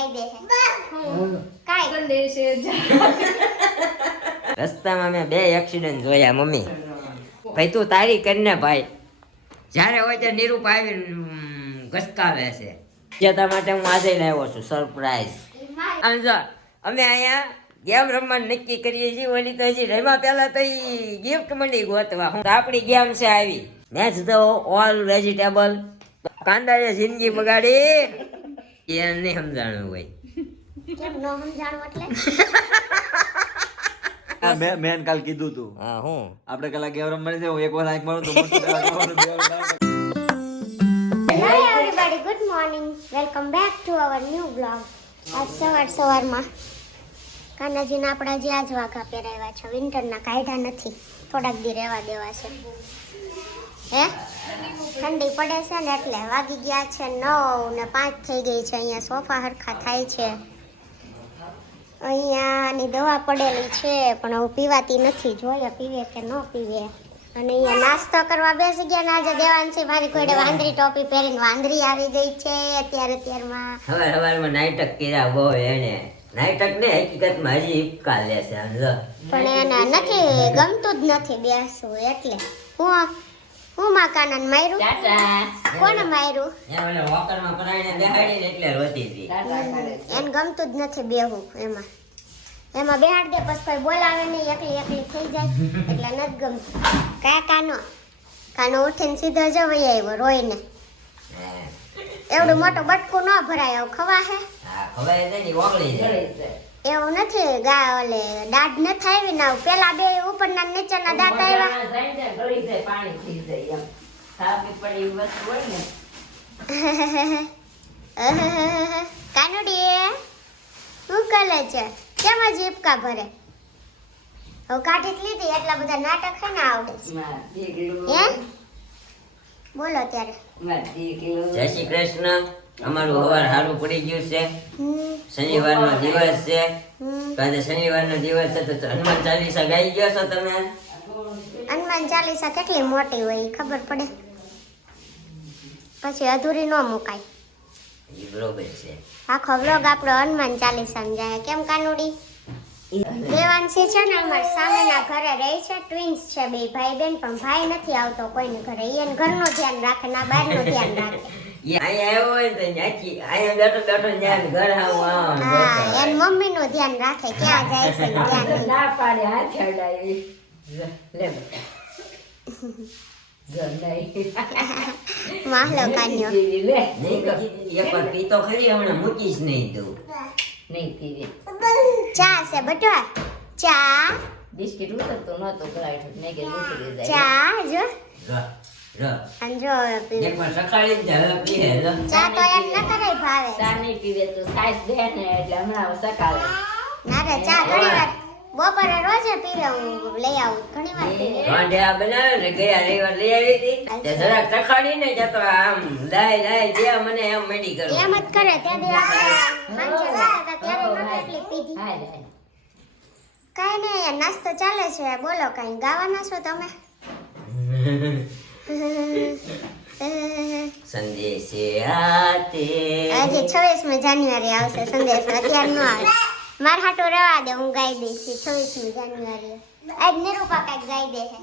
ગાઈ દે કાઈ સંદેશે રસ્તામાં મેં 2 એક્સિડન્ટ જોયા મમ્મી. ભાઈ તું તારી કરીને ભાઈ જ્યારે હોય ત્યારે નિરૂપ આવી ઘસકાવે છે. જેતા માટે હું આજે લાવ્યો છું સરપ્રાઈઝ. જો અમે અહીંયા ગેમ રમવાનું નક્કી કરીએ છીએ. ઓલી તો હજી રમ્યા પહેલા તો ગિફ્ટ મંડી ગોતવા. હું આપણી ગેમ છે આવી મેચ ધ ઓલ વેજીટેબલ. કાંદાએ જિંદગી બગાડી એ નહીં સમજાણું હોય. કેમ નો સમજાણું એટલે મેં કાલ કીધું તું. હા હું આપણે કલાક ગેમ રમવાની છે. હું એકવાર આંખ મારું તો મસ્ત કલાક રમવાનું બે વાર. Hello everybody good morning welcome back to our new blog. આજ સવારમાં કાનાજીને આપણે હજી આજ વાઘા પહેરાવ્યા છે. વિન્ટરના કાઢ્યા નથી, થોડાક દી રહેવા દેવા છે. હે ઠંડી પડે છે ને એટલે વાગી ગયા છે 9 ને 5 થઈ ગઈ છે. અહીંયા સોફા હરખા થાય છે. અહીંયાની દવા પડેલી છે પણ હવે પીવાતી નથી. જોઈએ પીવે કે ન પીવે. અને અહીંયા નાસ્તો કરવા બેસી ગયા ને આજે દેવાંશી મારી કોઈડે વાંદરી ટોપી પહેરીને વાંદરી આવી ગઈ છે. અત્યારમાં સવારમાં નાટક કર્યા બહુ એને. નાટક ને હકીકતમાં હજી હિપકા લે છે. પણ એને નથી ગમતું જ નથી બેસવું એટલે હું માં કાનાને માર્યું. કોને માર્યું? એને વોકરમાં પરાઈને બેહાડીને એટલે રોતી હતી. એને ગમતું જ નથી બેહવું. એમાં બેહાડ દે પછી કોઈ બોલાવે નહીં, એકલી થઈ જાય એટલે નથી ગમતું. કાનો ઉઠીને સીધો જવાઈ આવ્યો રોઈને. એવડું મોટું બટકું ન ભરાય એવું ખવા હે. હા ખવાય છે ને ઓગળી જાય. એવું નથી ઓલે દાઢ ન થાય ને પેલા બે ઉપરના નીચેના દાંત આવ્યા. કાનુડી શું કરે છે? કેમ હજી હિપકા ભરે? હવે કાઢી જ લીધી એટલા બધા નાટક છે ને આવડે છે. હે બોલો ત્યારે. જય શ્રી કૃષ્ણ. અમારું હવાર સારું પડી ગયું છે. હમ, શનિવારનો દિવસ છે. હમ. તો આજે શનિવારનો દિવસ છે તો હનુમાન ચાલીસા ગાઈ ગયો છો તમે? હનુમાન ચાલીસા કેટલી મોટી હોય ઈ ખબર પડે? પછી અધૂરી ન મુકાય. એ બરોબર છે. આખો વ્લોગ આપણો હનુમાન ચાલીસામાં જાય. કેમ કાનુડી? દેવાંશી છે ને અમારા સામેના ઘરે રહે છે. ટ્વિન્સ છે બે ભાઈ બેન, પણ ભાઈ નથી આવતો કોઈને ઘરે. એને ઘરનું ધ્યાન રાખે ના બહારનું ધ્યાન રાખે. એ અહીંયા આવ્યો હોય તો ત્યાંથી અહીંયા બેઠો ત્યાં ઘર આવું હા એન મમ્મીનું ધ્યાન રાખે ક્યાં જાય છે ને ક્યાં નહીં. ના પાડે હાથ અડાવી લે બેટા માહલો કાન્યો. લે નહીં એકવાર પીતો ખરી હમણાં મૂકીશ નહીં તું. નહીં પીવે ચા છે બટવા? ચા બિસ્કિટ ઉતરતો નતો કરાય મેં કે મૂકી દે ચા જો ર અને જો પીવે. એકવાર સખાડીને જ હવે પીએ લો. ચા તો એમ ન કરાય ભાવે. ચા નહીં પીવે તો સાઈઝ દે ને એટલે હમણાં સકાળે ના રે ચા ઘણી વાર બપોરે રોજે પીવે. હું લઈ આવું ઘણી વાર પીવે. રોંઢિયા બનાવે ને ગયા રવિવાર લઈ આવી હતી તે જરાક સખાડીને જતો આમ દાય જે મને એમ મડી કરું. એમ જ કરે ત્યાં દી આપણે સાંજે ગયા હતા ત્યારે નહોતી એટલી પીધી. હા કાંઈ નહીં નાસ્તો ચાલે છે. બોલો કાંઈ ગાવાના છો તમે? સંદેશે આતે આજે 26મી જાન્યુઆરી આવશે સંદેશ. અત્યારે ન આવે. મારા હાટો રવા દે, હું ગાઈ દઈશ 26મી જાન્યુઆરી. આજ નિરૂપા કાંઈક ગાઈ દે છે.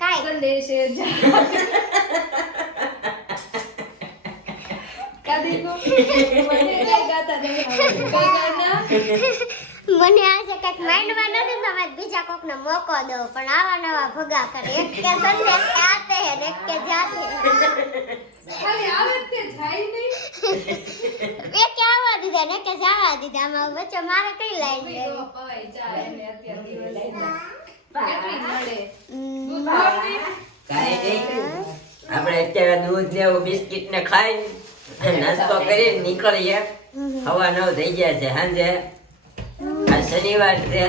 કાંઈ સંદેશે કદી કો મને ગાતા દે ગાના મને આજે કંઈક માઇન્ડમાં નથી તો મેં બીજા કોકને મોકો દો. પણ આવા નવા ભગા કરે. એક કે સંદેશ આતે હે ને એક કે જાતે હે. ખાલી આવે તે જાય નહીં એક કે આવવા દીધા ને કે જવા દીધા. આમાં વચ્ચે મારે કઈ લાઈન છે? તો પવાઈ ચા એને અત્યારે લઈ જા કેટલી મળે કાંઈ નહીં. આપણે અત્યારે દૂધ લેવું બિસ્કિટ ને ખાઈ નાસ્તો કરી નીકળીએ. હવા 9 થઈ ગયા છે સાંજે. આ શનિવાર છે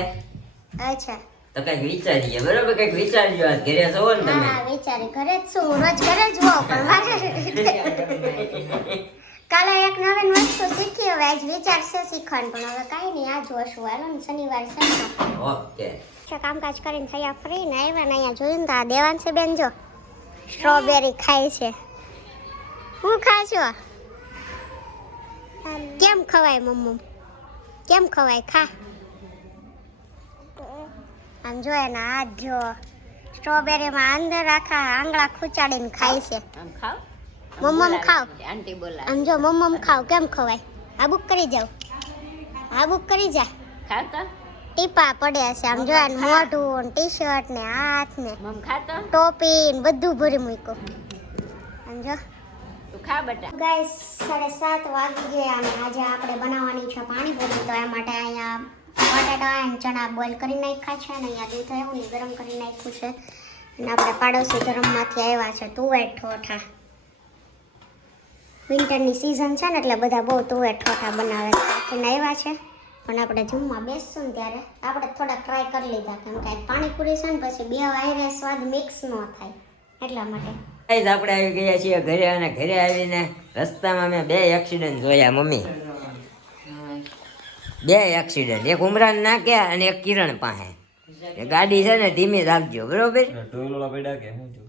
અચ્છા તો કઈક વિચારીએ. બરોબર કઈક વિચારજો. આજ ઘરે જવો ને તમે. હા વિચારે ઘરે જ છું. હું રોજ ઘરે જ હોઉં પણ મારે કાલે એક નવીન વસ્તુ શીખી. હવે આજ વિચાર છે શીખવાનું પણ હવે કાંઈ નહીં. આજ વસ્તુ હાલો ને શનિવાર છે ને ઓકે કામકાજ કરીને થયા ફ્રી ને આવ્યા ને અહીંયા જોયું ને તો આ દેવાંશી બેન જો સ્ટ્રોબેરી ખાય છે. હું ખાશો? કેમ ખવાય મમ્મમ? કેમ ખવાય? ખા. આમ જો એના હાથ જો સ્ટ્રોબેરીમાં અંદર આખા આંગળા ખૂંચાડીને ખાય છે. આમ ખાવ મમ્મમ ખાવ. આંટી બોલા આમ જો મમ્મમ ખાવ. કેમ ખવાય? આબુક કરી જાવ. આબુક કરી જા. ખાતો ટીપા પડ્યા છે આમ જો એનું મોઢું ને ટી-શર્ટ ને હાથ ને મમ ખાતો ટોપી ને બધું ભરી મૂક્યું. આમ જો તું ખા બટા ગાઈસ 7:30 વાગી ગયા અને આજે આપણે બનાવવાની છે પાણીપુરી. તો એ માટે અહીંયા બટાટા અને ચણા બોઇલ કરી નાખ્યા છે અને અહીંયા દૂધ એવું ને ગરમ કરી નાખ્યું છે. અને આપણે પાડોશી ધર્મમાંથી આવ્યા છે તુવેર ઠોઠા. વિન્ટરની સિઝન છે ને એટલે બધા બહુ તુવેર ઠોઠા બનાવે છે. આવ્યા છે પણ આપણે જમવા બેસશું ને ત્યારે આપણે થોડા ટ્રાય કરી લીધા કેમ કે પાણીપુરી છે ને પછી બે વાયરે સ્વાદ મિક્સ ન થાય એટલા માટે. ગાઈસ આપણે આવી ગયા છીએ ઘરે અને ઘરે આવીને રસ્તામાં મેં 2 એક્સિડન્ટ જોયા મમ્મી. 2 એક્સિડન્ટ, એક ઉમરાન નાકે અને એક કિરણ પાસે. એ ગાડી છે ને ધીમી રાખજો બરોબર. ટોયલોલા પડ્યા કે હું છું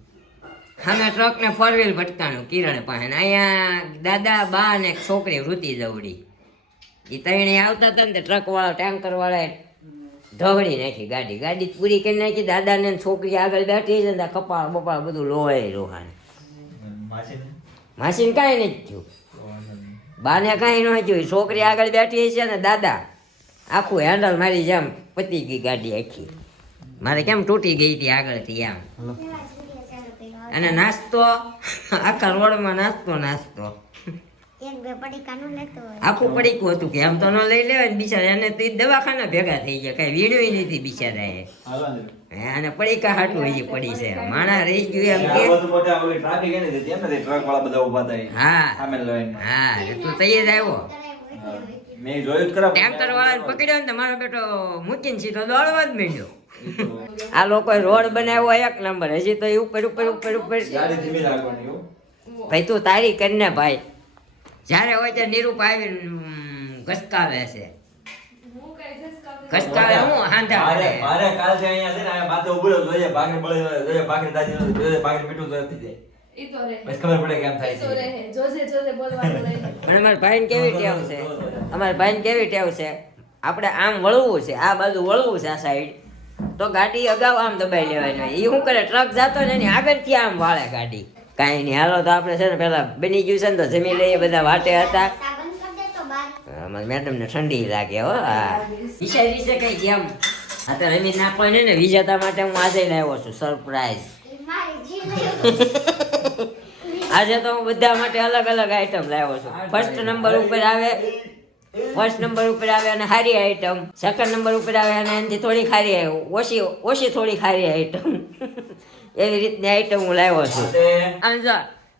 સામે ટ્રક ને 4 વ્હીલ ભટકાણું કિરણ પાસે. ને અહીંયા દાદા બા ને એક છોકરી વૃત્તિ દવડી. એ ત્રણે આવતા હતા ને તે ટ્રક વાળો ટેન્કર વાળા ઢવડી નાખી ગાડી. ગાડી પૂરી કરી નાખી. દાદા ને છોકરી આગળ બેઠી છે ને કપાળ બપાળ બધું લોહી રોહાણ. માસીને કાંઈ નથી થયું, બાને કાંઈ ન થયું. છોકરી આગળ બેઠી છે ને દાદા આખું હેન્ડલ મારી જેમ પતી ગઈ ગાડી આખી. મારે કેમ તૂટી ગઈ હતી આગળથી આમ. અને નાસ્તો આખા રોડમાં નાસ્તો એક બે પડીકાનું લેતો હોય. આખું પડીકું હતું કે આમ તો ન લઈ લેવાય ને બિચારા. એને તો ઈ દવાખાના ભેગા થઈ ગયા, કઈ વીણ્યું નથી બિચારા એ. અને પડીકા હાટું હજી પડી છે. માણા રહી ગયું એમ કે ટ્રાફિક એની હતી એમ નથી ટ્રક વાળા બધા ઊભા હતા હા સામે લાઈનમાં. હા તું તૈયાર આવ્યો. મેં જોયું જ ખરા ટેન્કર વાળાને પકડ્યો ને તો મારો બેટો મૂકીને સીધો દોડવા જ માંડ્યો. આ લોકોએ રોડ બનાવ્યો 1 નંબર. હજી તો એ ઉપર ગાડી ધીમી રાખવાની હો. ભાઈ તું તારી કરીને ભાઈ. જ્યારે હોય ત્યારે નિરૂપ આવીને ઘસકાવે છે. ઘસકાવે હું હાંધા મારે પડે. મારે કાલ છે અહીંયા છે ને અહીંયા માથે ઉભો રહ્યો જોઈએ ભાખરી બળે જોઈએ ભાખરી દાજી જોઈએ ભાખરી મીઠું થઈ જાય ઈ તો રે પછી ખબર પડે કેમ થાય ઈ તો છે રે જોજે બોલવાનું રહે અને અમારા ભાઈને કેવી ટેવ છે, અમારા ભાઈને કેવી ટેવ છે, આપણે આમ વળવું છે, આ બાજુ વળવું છે, આ સાઈડ તો ગાડી અગાઉ આમ દબાઈ લેવાની હોય. એ શું કરે, ટ્રક જાતો ને એની આગળથી આમ વાળે ગાડી. કાંઈ નહીં, હાલો તો આપણે છે ને પેલા બની ગયું છે ને તો જમી લઈએ. બધા વાટે હતા. સાબન કરી દે તો બાર. અમારી મેડમને ઠંડી લાગે હો. હા વિચારી છે કઈ કેમ આ તો રમી નાખવાની ને વિજેતા માટે હું આજે લાવ્યો છું સરપ્રાઈઝ. ઈ મારી જીવ આજે તો હું બધા માટે અલગ અલગ આઈટમ લાવ્યો છું. ફર્સ્ટ નંબર ઉપર આવે અને સારી આઈટમ. સેકન્ડ નંબર ઉપર આવે અને એનાથી થોડી ખારી ઓછી થોડી ખારી આઈટમ. એવી રીતની આઈટમ હું લાવ્યો છું. આમ જો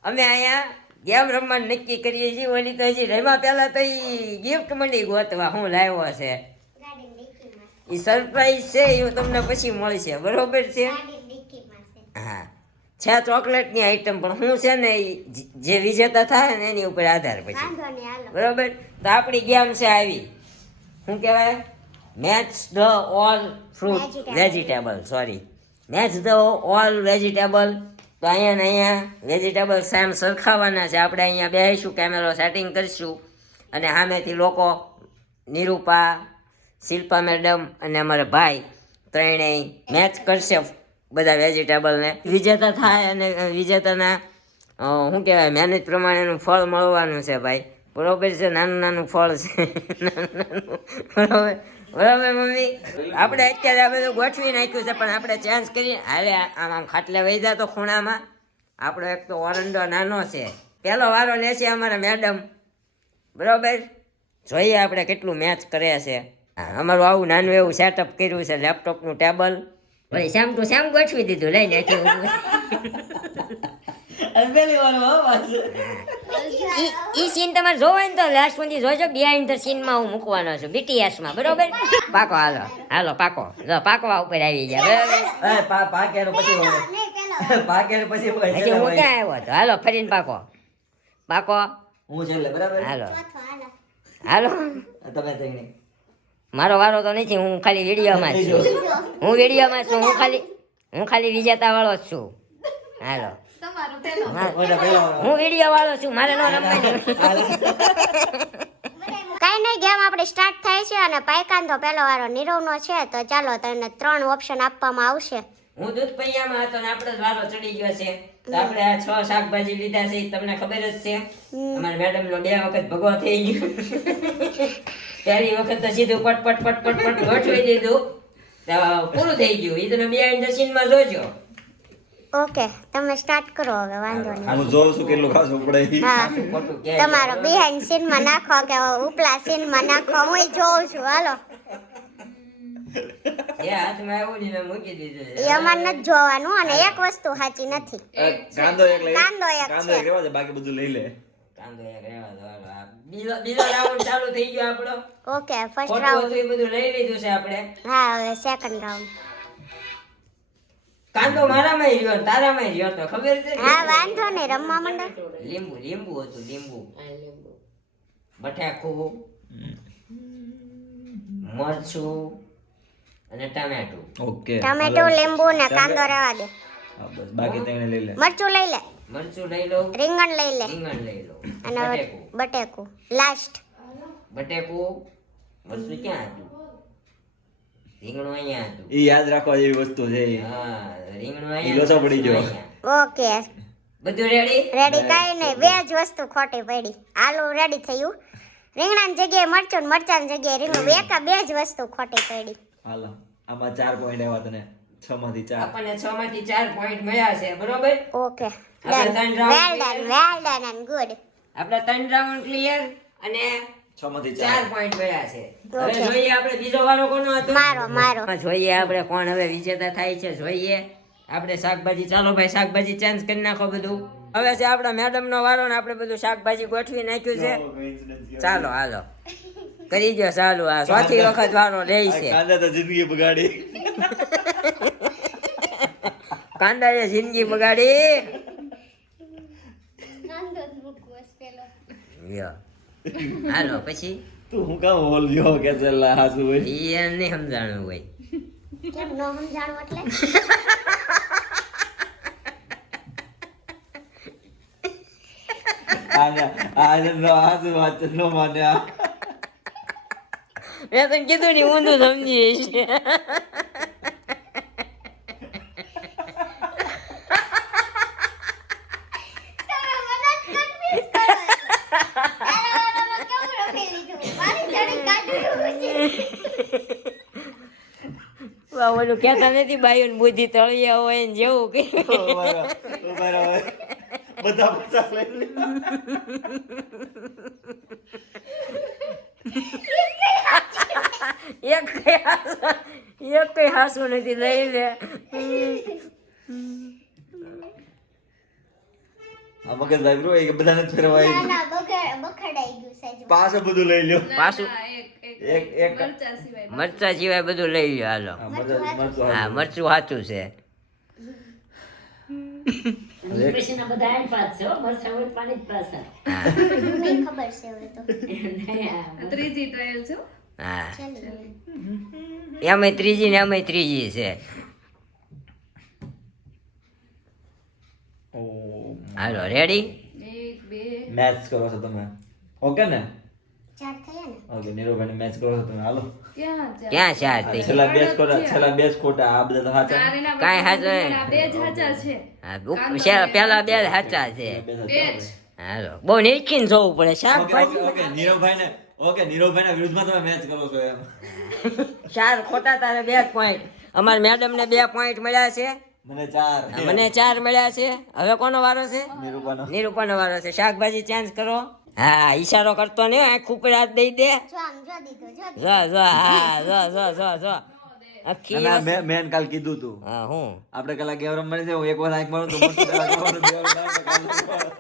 અમે અહીંયા ગેમ રમવાનું નક્કી કરીએ છીએ. ઓલી તો હજી રમ્યા પહેલા તો એ ગિફ્ટ મંડી ગોતવા હું લાવ્યો છે. ગાડી ડીકીમાં એ સરપ્રાઈઝ છે, એ તમને પછી મળશે. બરોબર છે? ગાડી ડીકીમાં છે. હા છે ચોકલેટની આઈટમ, પણ હું છે ને ઈ જે વિજેતા થાય ને એની ઉપર આધાર પછી. વાંધો નહીં હાલો. બરોબર, તો આપણી ગેમ છે આવી, શું કહેવાય, match the all fruit vegetable. Sorry, match the all vegetable. તો અહીંયા ને અહીંયા વેજીટેબલ સેમ સરખાવાના છે. આપણે અહીંયા બેસીશું, કેમેરો સેટિંગ કરીશું અને સામેથી લોકો નિરૂપા, શિલ્પા મેડમ અને અમારા ભાઈ ત્રણેય મેચ કરશે બધા વેજીટેબલને. વિજેતા થાય અને વિજેતાના શું કહેવાય મહેનત પ્રમાણેનું ફળ મળવાનું છે ભાઈ. બરોબર છે? નાનું નાનું ફળ છે. બરોબર બરોબર મમ્મી? આપણે અત્યારે આ બધું ગોઠવી નાખ્યું છે, પણ આપણે ચેન્જ કરીએ. હાલે આમ આમ ખાટલે વહી જાય તો ખૂણામાં. આપણો એક તો ઓરંડો નાનો છે. પહેલો વારો લે છે અમારા મેડમ. બરોબર, જોઈએ આપણે કેટલું મેચ કરે છે. હા, અમારું આવું નાનું એવું સેટઅપ કર્યું છે, લેપટોપનું ટેબલ. વળી શ્યામ તું શ્યામ ગોઠવી દીધું, લઈ નાખ્યું. ઈ સીન તમારે જોવો ને તો લાસ્ટ સુધી જોજો. બિહાઇન્ડ ધ સીનમાં હું મૂકવાનો છું BTS માં. બરોબર? પાકો હાલો હાલો પાકો. જો પાકવા ઉપર આવી ગયા. બરાબર, એ પાકેરો પછી હોય નહીં પેલો પાકેરો પછી હોય હજી હું ક્યાં આવ્યો હતો? હાલો ફરીને પાકો હું છેલ્લે બરાબર હાલો ચોથો હાલો. હાલો. તમે તઈને મારો વારો તો નથી, હું ખાલી વિડીયોમાં જ છું. હું વિડીયોમાં છું. હું ખાલી વિજેતા વાળો જ છું. હાલો, તમારો પેલો હું વિડીયો વાળો છું, મારે નો રમવાનું. કાંઈ આપણી સ્ટાર્ટ થાય છે અને પાયકાન તો પહેલો વારો નીરવનો છે. તો ચાલો તને 3 ઓપ્શન આપવામાં આવશે. હું દૂધ પૈયામાં હતો ને આપણો જ વારો ચડી ગયો છે. તો આપણે આ 6 શાકભાજી લીધા છે ઈ તમને ખબર જ છે. અમારા મેડમ નો 2 વખત ભગવો થઈ ગયો. પહેલી વખત તો સીધું પટ પટ પટ પટ પટ ગોઠવી દીધું. તો પૂરું થઈ ગયું. ઈ તમે બિહાઇન્ડ ધ સીન માં જોજો. ઓકે તમે સ્ટાર્ટ કરો હવે, વાંધો નહીં. હું જોઉં છું કેટલું ખાસું પડે. હા ખોટું કે તમારો બિહાઇન્ડ સીન માં નાખો કે ઉપલા સીન માં નાખો, હું જોઉં છું. હાલો, એ હાથમાં આવ્યું ને મેં મૂકી દીધું છે. એ અમારે નથી જોવાનું. અને એક વસ્તુ સાચી નથી. કાંદો એક લઈ કાંદો એક કાંદો છે. એક રહેવા દે, બાકી બધું લઈ લે. કાંદો એક રહેવા દો. હાલો, આ બીજો રાઉન્ડ ચાલુ થઈ ગયો આપણો. ઓકે ફર્સ્ટ ખોટું રાઉન્ડ. હતું એ બધું લઈ લીધું છે આપણે. હા હવે સેકન્ડ રાઉન્ડ. કાંદો મારામાં રહ્યો ને તારામાં રહ્યો તો ખબર છે? હા વાંધો નહીં, રમવા માંડો. લીંબુ હતું લીંબુ. બટાકું, મરચું અને ટામેટું. ઓકે ટમેટો, લીંબુ ને કાંદો રહેવા દે. હા બસ, બાકી તને લઈ લે. મરચું લઈ લે, મરચું લઈ લો, રીંગણ લઈ લે રીંગણ લઈ લો, અને હવે બટેકું. બટેકું લાસ્ટ. બટેકું, મરચું ક્યાં હતું? રીંગણું અહીંયા હતું. ઈ યાદ રાખવા જેવી વસ્તુ છે ઈ. હા, રીંગણું ઈ અહીંયા. લોચો પડી ગયો. અહીંયા. ઓકે બધું રેડી? રેડી. કાઈ નહીં, 2 જ વસ્તુ ખોટી પડી. આલુ રેડી થયું. રીંગણાની જગ્યાએ મરચું ને મરચાની જગ્યાએ રીંગણું. 2 જ વસ્તુ ખોટી પડી. હાલો, આમાં 4 પોઈન્ટ આવ્યા તને. 6 માંથી 4. આપણને 6 માંથી 4 પોઈન્ટ મળ્યા છે, બરોબર? ઓકે આપણે done. 3 round well done and good. આપણે 3 રાઉન્ડ ક્લિયર અને 6 માંથી 4 4. પોઈન્ટ મળ્યા છે. હવે Okay. જોઈએ આપણે બીજો વારો કોનો હતો? મારો. જોઈએ આપણે કોણ હવે વિજેતા થાય છે. જોઈએ આપણે શાકભાજી. ચાલો ભાઈ, શાકભાજી ચેન્જ કરી નાખો બધું. હવે છે આપણા મેડમ નો વારો ને આપણે બધું શાકભાજી ગોઠવી નાખ્યું છે. ચાલો હાલો કરી દો ચાલુ. આ ચોથી વખત વારો લે છે. કાંદા તો જિંદગી બગાડી. કાંદાએ જિંદગી બગાડી. યો. હાલો પછી તું હું કામ હોલ જો કે ચલા હાસુ હોય. ઈ એને નહીં સમજાણું હોય. કેમ નો સમજાણું એટલે? આને નો હાસુ વાત નો માને. મેં તને કીધું ને ઊંધું સમજી છે. ઓલું કહેતા નથી બાયું બુદ્ધિ તળિયા હોય ને જેવું કે બધા પચાસ લઈ લે. એક કઈ હાસું નથી લઈ લે. આ મગજ ભાઈ બ્રો એ બધા નથી ફેરવાય. બખડાઈ ગયું સાહેબ. પાછું બધું લઈ લ્યો. પાછું એક મરચા સિવાય મરચા સિવાય બધું લઈ લ્યો. હાલો, મરચું હા મરચું સાચું છે. મને ખબર છે હવે તો. ત્રીજી ટ્રાયલ છે. હા ચાલો એમાંય ત્રીજી ને એમાંય ત્રીજી છે. હાલો રેડી? 1 2 મેચ કરો છો તમે. ઓકે ને? 4 થયા ને? ઓકે, નીરુભાઈ મેચ કરો છો તમે. હાલો, ક્યાં છે? ક્યાં ચાર થઈ? છેલ્લા બે ખોટા, છેલ્લા બે ખોટા, આ બધા તો સાચા. ચાર એના કાંઈ હાચું બધા નહીં. આ બે જ હાચા છે. હા, પેલા બે સાચા છે. બે બે સાચા. જ. હાલો બહુ નીકળીને જોવું પડે. ઓકે, શાકભાજી ઓકે, નીરવભાઈને નીરવભાઈના વિરુદ્ધમાં તમે મેચ કરો છો એમ. 4 ખોટા, તારે 2 પોઈન્ટ. અમારા મેડમ ને 2 પોઈન્ટ મળ્યા છે. મને 4. મને 4 મળ્યા છે. હવે કોનો વારો છે? નીરુબાનો. નિરૂપાનો વારો છે. શાકભાજી ચેન્જ કરો. હા, ઈશારો કરતો નહીં, આંખ ઉપર હાથ દઈ દે. જો આમ જો દીધો જો. જો હા જો આખી અને આ મેં કાલ કીધું તું. હા હું આપણે કલાક ગેમ રમવાની છે. હું એક વાર આંખ મારું તો મોટું કલાક રમવાનું, બે વાર આંખ મારું.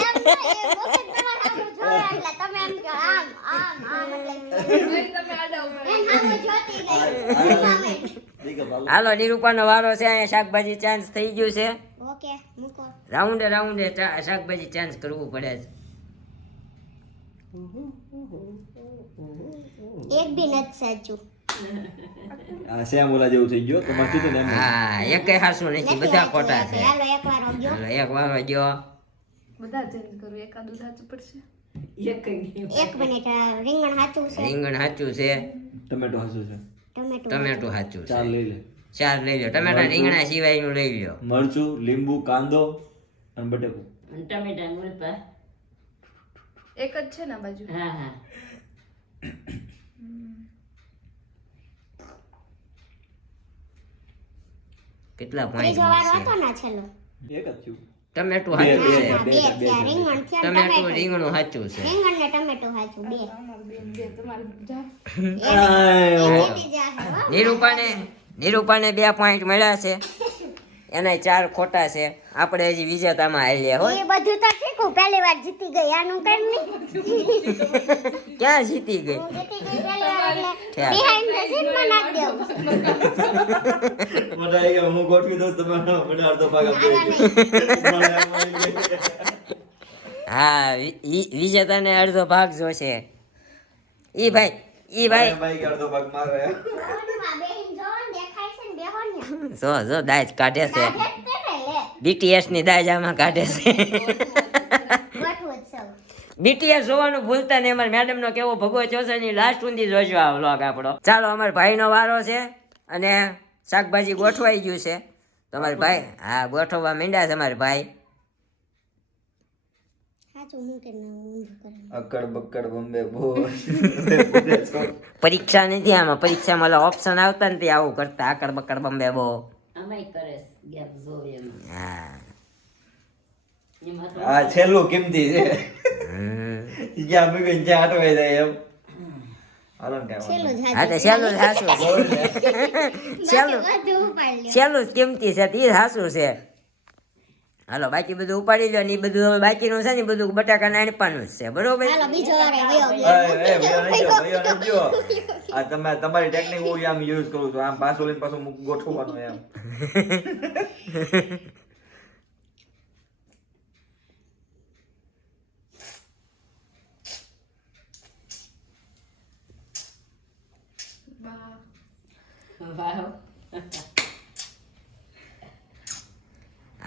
એમ તો એ વખત તમારા આમ જોયા એટલે તમે એમ કહો આમ એટલે ભાઈ તમે આડા ઉભા એમ આમ જોતી ગઈ. ઠીક છે, ચાલો. હાલો નિરૂપાનો વારો છે. અહીંયા શાકભાજી ચેન્જ થઈ ગયું છે. ઓકે મૂકો. રાઉન્ડે શાકભાજી ચેન્જ કરવું પડે છે. એક બી નથી સાચું. આ શ્યામ ઓલા જેવું થઈ ગયું. તમારે કીધું ને એમ. હા, એકેય હાસું નથી, બધા ખોટા છે. હાલો એક વાર ગયો. હાલો એક વારો ગયો. બધા ચેન્જ કરું, એકાદું સાચું પડશે. એક મિનિટ રીંગણ સાચું છે, રીંગણ સાચું છે, ટમેટો હસું છે. ટમેટું ટમેટું સાચું ચાર છે. લઈ લે. 4 લઈ લો. ટમેટા રીંગણા સિવાયનું લઈ લો. મરચું, લીંબુ, કાંદો અને બટેકું. એક જ છે ને આ બાજુ. કેટલા પોઈન્ટ ત્રીજો વારો મળશે? હતો ને છેલ્લો. એક જ થયું. ટમેટું બે, સાચું છે. હા, બે થયા રીંગણ થયા ને ટમેટું ટમેટું. રીંગણું સાચું છે. રીંગણ ને ટમેટું સાચું બે. અમાર બે તમારે જા. એ જીતી જાહે, હો. નિરૂપાને 2 પોઈન્ટ મળ્યા છે, એના 4 ખોટા છે. આપણે હજી વિજેતામાં હાલ્યા હો. એ બધું તો ઠીક, પહેલી વાર જીતી ગઈ, આનું કેમ નહીં? ક્યાં જીતી ગઈ? હું જીતી ગઈ પહેલી વાર એટલે ઠેક. behind the scene માં નાખ દેવું. મને આવી ગયા, હું ગોઠવી દઉં તમે મને અડધો ભાગ આપજો. આવા નહીં. મને એમ આવી ગયું. હા, વિજેતાને અડધો ભાગ જોશે. ઈ ભાઈ મને ભાઈ કે અડધો ભાગ મારે. ફોનમાં બેહીને જોવો ને, દેખાય છે ને, બેહો ને. જો દાજ કાઢે છે. કાઢે જ છે ને, લે. BTS ની દાજ આમાં કાઢે છે. ગોઠવું જ સૌ. BTS જોવાનું ભૂલતા નહીં. અમારા મેડમ નો કેવો ભગવો થયો છે ની લાસ્ટ સુધી જોજો આ વ્લોગ આપણો. ચાલો, અમારા ભાઈનો વારો છે અને શાકભાજી ગોઠવાઈ ગયું છે. તો અમારા ભાઈ હા ગોઠવવા માંડ્યા છે અમારા ભાઈ. સાચું હું કે ના ઊંધું કરે. અકડ બકડ બોમ્બે બોસ. પરીક્ષા નથી આમાં. પરીક્ષામાં ઓપ્શન આવતા નથી આવું કરતા આકડ બકડ બંબે બો. હા. આ છેલ્લું કિંમતી છે. હમ. જ્યાં મૂકીને જ્યાં અટવાઈ જાય એમ. હાલો ને કાંઈ છેલ્લું જ હા તો હાચું. છેલ્લું જ હાચું છે. છેલ્લું બધું ઉપાડી લ્યો. છેલ્લું જ કિંમતી છે તે જ હાચું છે. હાલો બાકી બધું ઉપાડી લો ને ઈ બધું હવે બાકીનું છે ને ઈ બધું બટાકા નાનપાનું જ છે બરોબર. હાલો બીજો વાર આવ્યો આ તમારી ટેકનિક હું આમ યુઝ કરું છું. આમ પાછું લઈને પાછું ગોઠવવાનું એમ.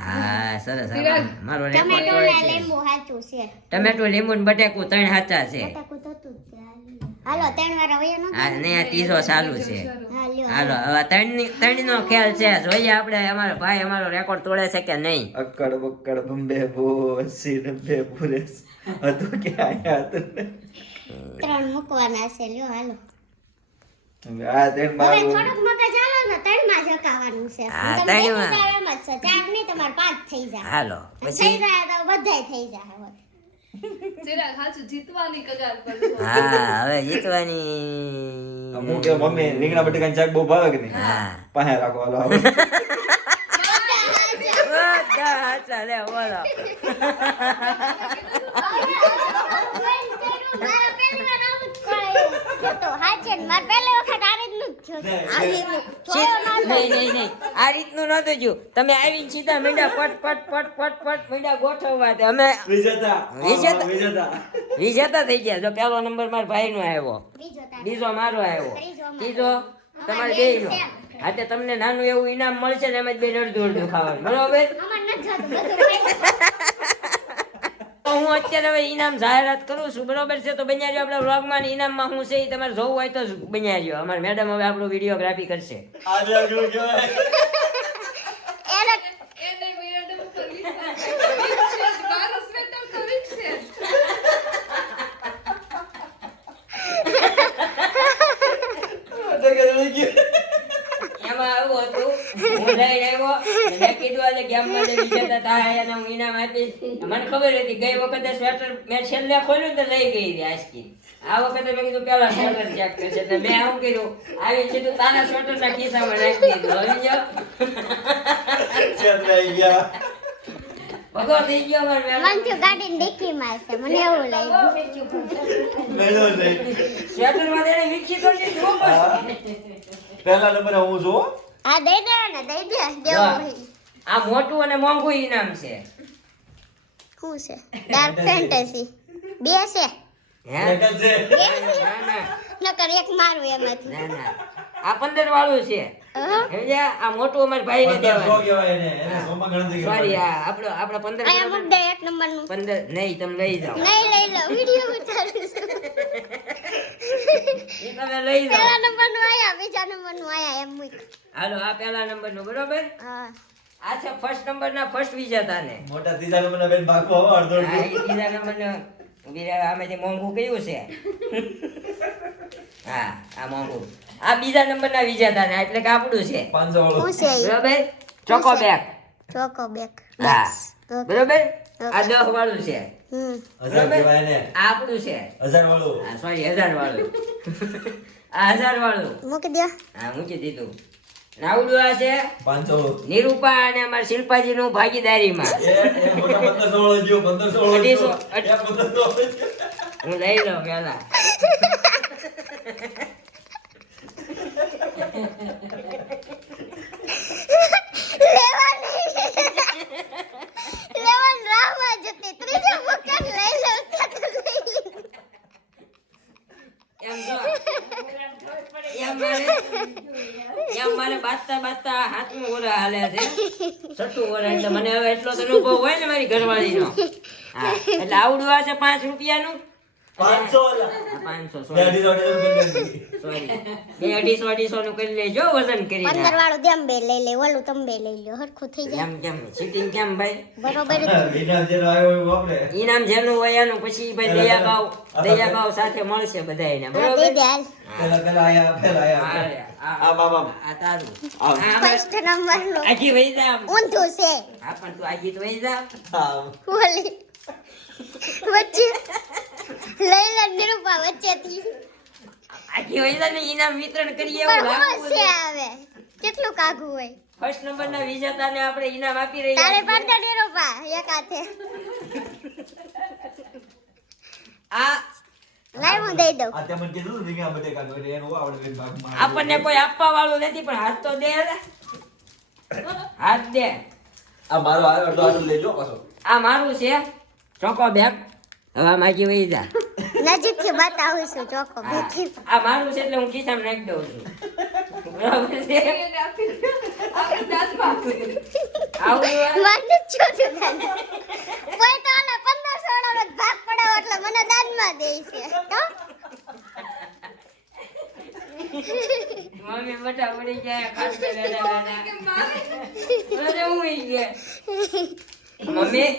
હા સરસ. વિરાટ. મારો રેકોર્ડ ટમેટો તોડે ને છે. લીંબુ સાચું છે. ટમેટું લીંબુ ને બટેકું 3 સાચા છે. બટાકું તો તું જ છે. હાલો 3 વાર આવ્યો નો. હા ને આ ત્રીજો ચાલુ છે. હા લ્યો. હાલો હવે ત્રણ નો ખેલ છે. જોઈએ આપણે અમારો ભાઈ અમારો રેકોર્ડ તોડે છે કે નહીં. અકડ બકડ બંબે બોસ સિરબે પુરેશ હતું કે આયા હતું ને. 3 મૂકવાના છે લ્યો હાલો. આ તેન હવે મારું થોડુંક મગજ હાલો ને 3 માં જકાવાનું છે. હા, તમે ત્રણ બે માં. જાવ એમ જ છે. 4 નહીં તમારે 5 થઈ જાય. હાલો થઈ પછી જાય તો બધાય થઈ જાય હવે. ચિરાગ સાચું જીતવાની કગાર પર છો. હા હવે જીતવાની. હું કે મમ્મી રીંગણા બટેકાની શાક બહુ ભાવે કે નહીં? હા પાસે રાખો હાલો હવે. બધા હાચા લે બોલો. મારા પહેલી વાર આવું જ થયું. તો હાચે ને મારે પહેલી વખત આ રીતનું જ થયું. આ રીતનું. જોયો નહોતો. નહીં આ રીતનું નહોતું જ્યું. તમે આવીને સીધા મીંડા પટ મીંડા ગોઠવવા તે અમે વિજેતા વિજેતા. વિજેતા વિજેતા થઈ ગયા. જો પહેલો નંબર મારા ભાઈનો આવ્યો, બીજો તારે. બીજો મારો આવ્યો, ત્રીજો મારો. ત્રીજો તમારે અમારે બેયનો. બેયનું હા તે તમને નાનું એવું ઇનામ મળશે ને એમ જ બેન અડધું અડધું ખાવાનું બરોબર. અમારે નથી જતું બધું ખાઈ. તો હું અત્યારે હવે ઇનામ જાહેરાત કરું છું બરોબર છે. તો બન્યા રહ્યો આપણા વ્લોગમાં. ઇનામમાં શું છે એ તમારે જોવું હોય તો જ બન્યા રહ્યો. અમારે મેડમ હવે આપણું વિડીયોગ્રાફી કરશે. આજે શું કહેવાય? એને એને મેડમ ઉપર વિશ્વાસ છે. મારો સ્વેટર તો વીક છે. એમાં આવું હતું, હું લઈને આવ્યો અને મેં કીધું આજે ગેમમાં જે વિજેતા થાય એને હું ઇનામ આપીશ. મને ખબર હતી ગઈ વખતે સ્વેટર મેં છેલ્લે ખોલ્યું તો લઈ ગઈ હતી આશકી. આ વખતે મેં કીધું પેલા સ્વેટર ચેક કરશે એટલે મેં આવું કર્યું, આવી સીધું તારા સ્વેટરના ખિસ્સામાં નાખી દીધું. હવે જો છેતરાઈ ગયા. ભગો થઈ ગયો મારો મેડમ. મન થયું ગાડીની ડિક્કીમાં છે. મને એવું લાગ્યું. મેળો નહીં. સ્વેટરમાં તેને વિકસી તો લીધું હો હા. બસ. પહેલા નંબરે હું છું હો. હા દઈ દે ને દઈ દે. જો, દેવું હોય. આ મોટું અને મોંઘું ઇનામ છે. શું છે? ડાર્ક ફેન્ટસી 2 છે. હે એક જ છે. ના ના નકર એક મારું એમાંથી ના ના આ 15 વાળું છે હા? સમજ્યા આ મોટું અમારા ભાઈને 1500 દેવાનું કહેવાય એને. એને સોમાં ગણતરી સોરી કરવાની. આ આપણો 15 આયા મૂક દે એક નંબરનું 15 નહીં તમે લઈ જાઓ નહીં લઈ લો વિડિયો ઉતારું છું એ તમે લઈ જાઓ પહેલા નંબરનું આયા બીજા નંબરનું આયા એમ મૂક હાલો આ પહેલા નંબરનું બરોબર હા આ છે ફર્સ્ટ નંબરના ફર્સ્ટ વિજેતાને મોટા ત્રીજા નંબરના બેન ભાગવો હો, અડધો આ અડધો. એ ત્રીજા નંબરનો બીજા આમાંથી મોંઘું કયું છે હા આ મોંઘું આ બીજા નંબરના વિજેતાને એટલે કે આપણું છે 500 વાળું. હું છે ઈ? બરોબર ચોકો બેક ચોકો બેક હા ઓકે. બરોબર આ 10 વાળું છે 1000 કહેવાય એને. આ આપણું છે 1000 વાળું. હા સોરી 1000 વાળું આ 1000 વાળું મૂકી દો હા મૂકી દીધું નાવડું આ છે 500. નિરૂપા અને અમારા શિલ્પાજીનું ભાગીદારીમાં એ મોટા 1500 વાળો ગયો, 1500 વાળો ગયો. 1800. એ 1500 વાળો ગયો. હું લઈ લઉં પેલા લેવન રામા જતી ત્રીજો બુકર લઈ લો ત્યાં તો લઈ લીધું. એમ જો એમ મારે બાજતા હાથમાં ઓરા હાલે છે સટ્ટું ઓરા એટલે મને હવે એટલો તો અનુભવ હોય ને મારી ઘરવાળીનો હા એટલે આવડું આ છે 5 રૂપિયાનું 500 વાળા. આ 500 બે અઢીસો અઢીસો સોરી બે 250 નું કરી લેજો વજન 15 કરીને વાળું દેમ બે લઈ લે ઓલું તમે બે લઈ લો હરખું થઈ જાય એમ કેમ સીટિંગ કેમ ભાઈ બરોબર જ. વિના જેનો આવ્યો એવું આપણે. ઈનામ જેનું હોય એનું પછી ભાઈ દયાભાવ સાથે મળશે બધાયને હા, દે બરોબર દે હાલ પેલા આયા. આ બાબા. આ તારું આવ. આ ફર્સ્ટ નંબર નું આજી વઈ જા ઊંધું છે હા પણ તું આજી તો વઈ જા આવ. ઓલી વચ્ચે લઈ લે નિરૂપા વચ્ચેથી આજી વઈ જા ને ઈનામ વિતરણ કરીએ પણ એવું હું લાગવું છે આવે કેટલું કાઘું હોય ફર્સ્ટ નંબર ના વિજેતાને આપણે ઈનામ આપી રહ્યા તારે છીએ. પડતા નિરૂપા એક હાથે આ લાઈ હું દઈ દઉં આ તે મને કીધું ને રીંગણા બટેકા નો એટલે એનો આવડે બેન ભાગમાં. આપણને કોઈ આપવા વાળું નથી પણ હાથ તો દે રે. હાથ દે આ મારો આ અડધો આટલું લેજો પાછો. આ મારું છે ચોકો બેગ હવે આ માજી વઈ જા નજીકથી બતાવું છું ચોકો હા. બેઠી આ મારું છે એટલે હું ખિસ્સામાં નાખી દઉં છું બરાબર છે એને આપી દો. આપણે દાંતમાં આપી દો. આવડું આ? મને છોટું દાન કોઈ તો આના 1500 વાળો ભાગ પડાવો એટલે મને દાનમાં દે છે તો મમ્મી બટા પડી ગયા ખાસ કે મારે મમ્મી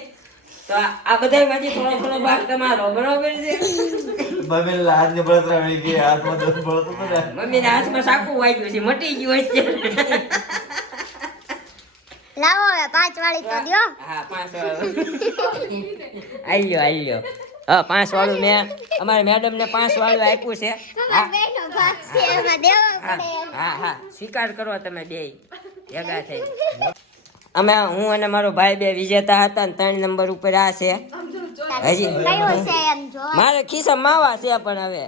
તો આ બધા માંથી થોડો થોડો ભાગ તમારો બરોબર છે બબેલા હાથને બળતરા વળી ગઈ, હાથમાં દસ બળતો તો ને. મમ્મી ના હાથમાં સાકું વાગ્યું છે મટી ગયું છે લાવો હવે 5 વાળી તો દ્યો હા 5 વાળું આલ્યો હા 5 વાળું મેં અમારી મેડમ ને 5 વાળું આપ્યું છે તમારા બેનો ભાગ છે એમાં દેવો હા પડે એમ. હા હા સ્વીકાર કરો તમે બે ભેગા થઈ અમે હું અને મારો ભાઈ બે વિજેતા હતા ને 3 નંબર ઉપર આ છે હજી કયો છે એમ જો મારે ખિસ્સા માવા છે પણ હવે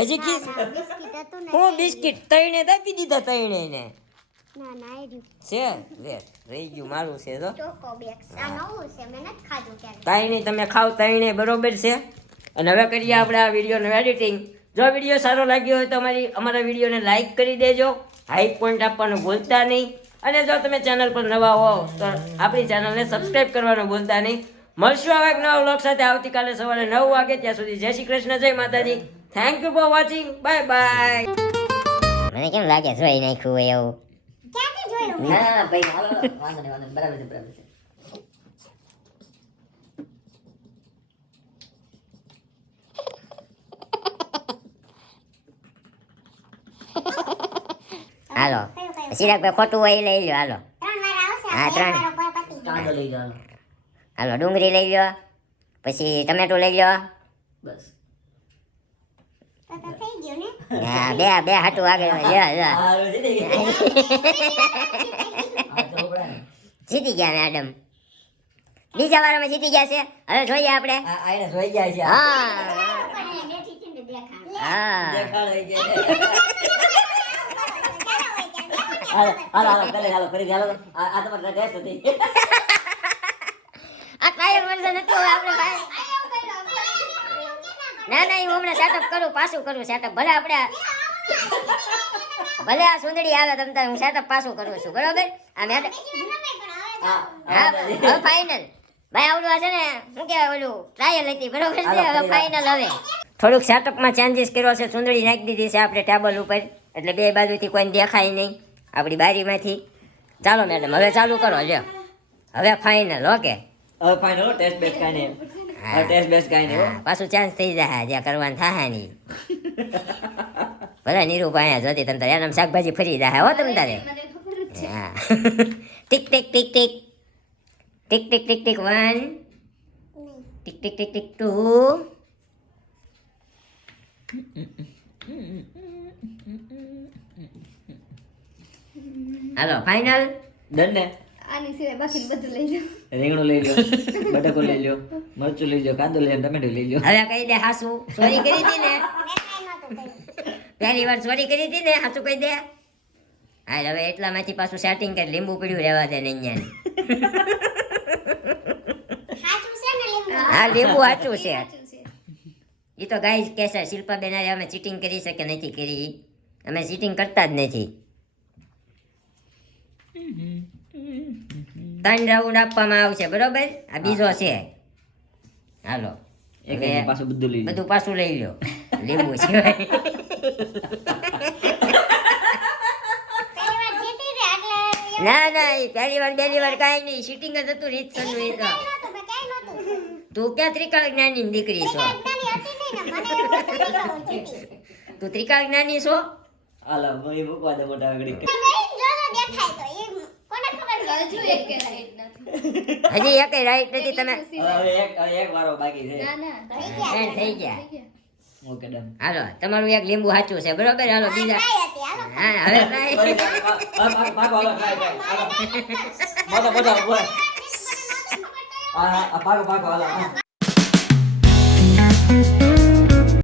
હજી ખિસ્સ બિસ્કિટ હતું ને હું બિસ્કિટ તઈને દાપી દીધા તઈને ને ના ના એ રહ્યું. છે લે રહી ગયું મારું છે તો ચોકો બેક્સ આ નવું છે મેં નથી ખાધું ક્યારે તાઈને તમે ખાવ તાઈને બરોબર છે અને હવે કરીએ આપણે આ વિડીયોનું એડિટિંગ જો વિડીયો સારો લાગ્યો હોય તો અમારા વિડીયોને લાઈક કરી દેજો હાઈપ પોઈન્ટ આપવાનું ભૂલતા નહીં અને જો તમે ચેનલ પર નવા હો તો આપણી ચેનલને સબસ્ક્રાઇબ કરવાનું ભૂલતા નહીં મળશું હવે એક નવા વ્લોગ સાથે આવતીકાલે સવારે 9 વાગે ત્યાં સુધી જય શ્રી કૃષ્ણ જય માતાજી thank you for watching bye bye મને કેમ લાગે જોઈ નાખ્યું હોય એવું ક્યાંથી જોયું ના ભાઈ વાંધો નહીં બરાબર છે હાલો સિરાગભાઈ ખોટું હોય એ લઈ લો હાલો 3 વાર આવશે હા, 3. મારો પર પતી ગયો. હાલો ડુંગળી લઈ લો પછી ટમેટું લઈ લો તો થઈ ગયું ને હા બે હાટું આગળ જીતી ગયા મેડમ બીજા વારમાં જીતી ગયા છે હવે જોઈએ આપણે હા પણ બેઠી છે ને દેખાડ હા આ ટ્રાયલ વર્ઝન હતું હવે આપણે આયો કર્યો ના ના હું હમણાં સેટઅપ કરું, પાછું કરું સેટઅપ. ભલે આપણે ભલે આ સુંદરી આવે તમ તારે હું સેટઅપ પાછું કરું છું, બરોબર? આ મેડમ હા હવે ફાઇનલ ભાઈ આવડું છે ને શું કહેવાય ઓલું ટ્રાયલ હતી, બરોબર છે? હવે ફાઇનલ. હવે થોડુંક સેટઅપમાં ચેન્જીસ કર્યો છે. સુંદરી નાખી દીધી છે આપણે ટેબલ ઉપર, એટલે બે બાજુથી કોઈને દેખાય નહીં આપણી બારીમાંથી. ચાલો મેડમ હવે ચાલુ કરો. લ્યો હવે ફાઇનલ. ઓકે હવે ફાઇનલ ટેસ્ટ બેસ્ટ કાઈ નહીં. હવે ટેસ્ટ બેસ્ટ કાઈ નહીં. હા, પાછું ચાન્સ થઈ જાય જ્યાં કરવાનું થાય નહીં. ભલે નીરુભાઈ અહીંયા જોતી તમ તારે એનામ શાકભાજી ફરી જાય હો તમ તારે. મને ખબર જ છે. હા tick tick tick tick tick tick tick tick 1 tick tick tick tick 2. હાલો ફાઇનલ. ડન ને? આની સિવાય બાકી બધું લઈ લો. રીંગણું લઈ લો, બટાકો લઈ લો, મરચું લઈ લો, કાંદો લઈ લો, ટમેટો લઈ લો. હવે કહી દે હાસુ ચોરી કરી હતી ને, પહેલી વાર ચોરી કરી હતી ને, હાસુ કહી દે. હાલ હવે એટલામાંથી પાછું સેટિંગ કરી, લીંબુ પીડ્યું રહેવા દે ને અહીંયા. હા લીંબુ સાચું છે. સાચું છે. એ તો ગાઈઝ કહે છે શિલ્પાબેન હારે અમે ચીટિંગ કરી છે કે નથી કરી. અમે ચીટિંગ કરતા જ નથી. 3 રાઉન્ડ આપવામાં આવશે, બરોબર? આ બીજો છે. હાલો એક હવે પાછું બધું લઈ લો. બધું પાછું લઈ લો. લીંબુ સિવાય ના ના એ પહેલી વાર કાંઈ નહીં. ચીટિંગ જ હતું રીતસરનું. એ તો તું ક્યાં ત્રિકાળ જ્ઞાની દીકરી છો? તું ત્રિકાળ જ્ઞાની છો? આલા ભાઈ મૂકવા દે મોટા આગળ. હજુ એક કે right નથી. હજી એકે રાઈટ નથી. તમે હવે એક વારો બાકી છે. ના ના એમ થઈ ગયા. Okay done. હાલો તમારું એક લીંબુ સાચું છે, બરોબર? હાલો બીજા હા હવે try. પાકો હાલો ટ્રાય ટ્રાય. મોટા મોટા ઉપર. આ પાકો હાલો.